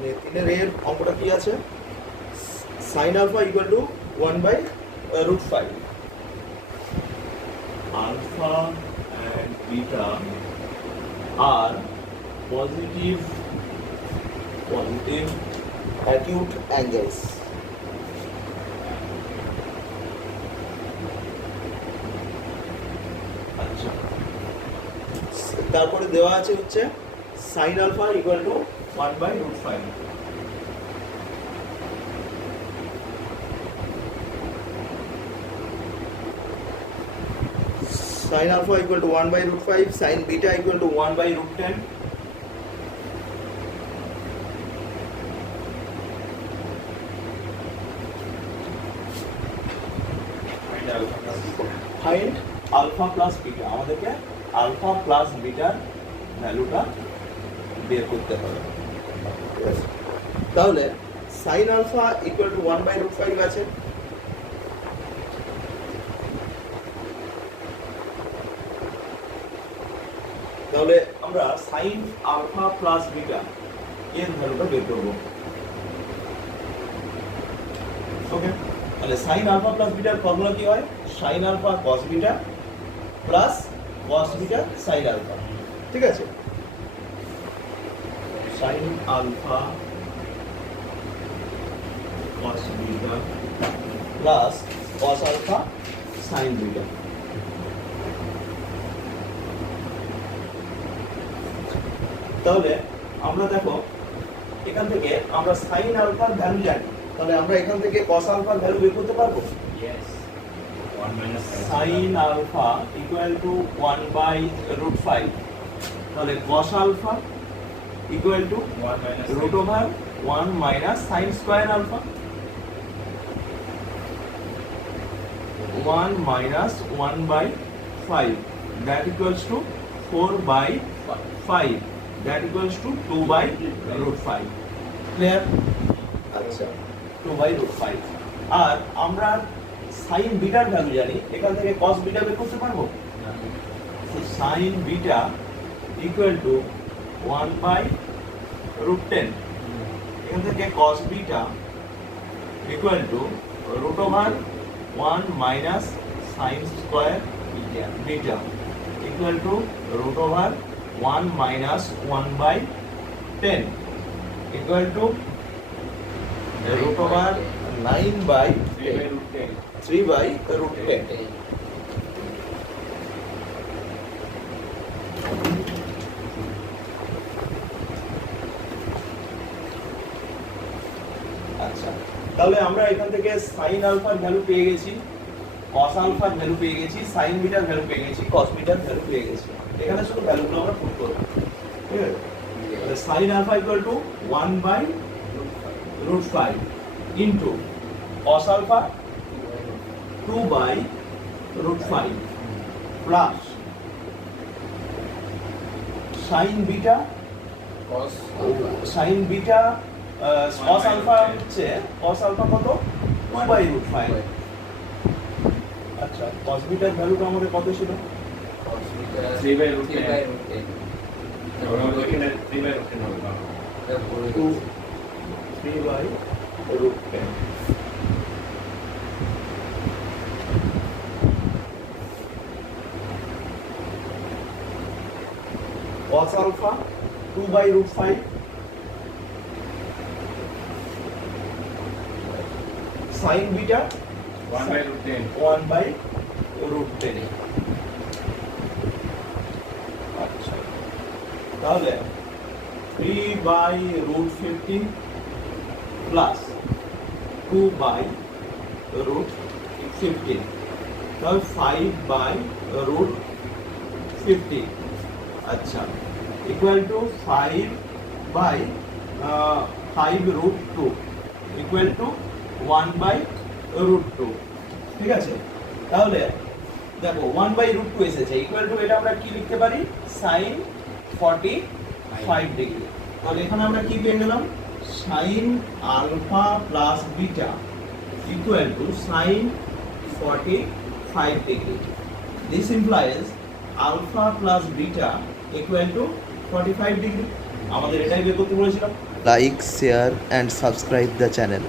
3 এর অঙ্কটা কি আছে? sin alpha equal to 1/√5. Alpha and beta are positive acute angles. আচ্ছা, তারপরে দেওয়া আছে হচ্ছে sin alpha equal to 1/√5. sin alpha equal to 1/√5, sin beta equal to 1/√10. Find alpha plus beta. আমাদেরকে alpha plus beta ভ্যালুটা বের করতে হবে। তাহলে sin alpha equal to 1/√5 আছে। তাহলে আমরা sin alpha plus beta এর ভ্যালুটা বের করব। ওকে, তাহলে sin alpha plus beta এর ফর্মুলা কি হয়? sin alpha cos beta plus cos beta sin alpha। ঠিক আছে, sin alpha cos beta plus cos alpha sin beta। তাহলে আমরা দেখো এখান থেকে আমরা sin আলফার ভ্যালু জানি, তাহলে আমরা এখান থেকে cos আলফার ভ্যালু বের করতে পারবো। Yes. 1 - sin alpha equal to 1/√5, তাহলে cos alpha equal to 1 - √1 minus sin square alpha 1 minus 1/5, that equals to 4/5, that equals to 2/√5. Clear? আচ্ছা, 2/√5। আর আমরা sin বিটার ভ্যালু জানি, এখান থেকে cos বিটা বের করতে পারবো। sin বিটা ইকুয়াল টু 1/√10, এখান থেকে cos beta equal to √1 minus sin square beta equal to √1 minus 1/10 equal to √9/10, 3/√10। আচ্ছা, তাহলে আমরা এখান থেকে sin আলফার ভ্যালু পেয়ে গেছি, cos আলফার ভ্যালু পেয়ে গেছি, sin বিটার ভ্যালু পেয়ে গেছি, cos বিটার ভ্যালু পেয়ে গেছি। এখানে শুধু ভ্যালুগুলো আমরা পুট করব। ঠিক আছে, তাহলে sin alpha equal to 1/√5 into cos alpha 2/√5 plus sin beta cos alpha হচ্ছে cos আলফা কত? 2/√5। আচ্ছা, cos বিটার ভ্যালুটা আমাদের কত ছিল? 3/√10 3/√10। cos alpha 2/√5 sin beta 1/10 1/√10। আচ্ছা, তাহলে 3/√15 প্লাস 2/√15, তাহলে 5/√15। আচ্ছা, ইকুয়াল টু 5/5√2 ইকুয়াল টু 1/√2। ঠিক আছে, তাহলে দেখো 1/√2 এসেছে, ইকুয়াল টু এটা আমরা কি লিখতে পারি? sin 45 degree. তাহলে এখানে আমরা কি পেয়ে গেলাম? sin alpha plus beta equal to sin 45 degree. This implies alpha plus beta equal to 45 degree. আমাদের এটাই বের করতে বলেছিলাম। like, share and subscribe the channel.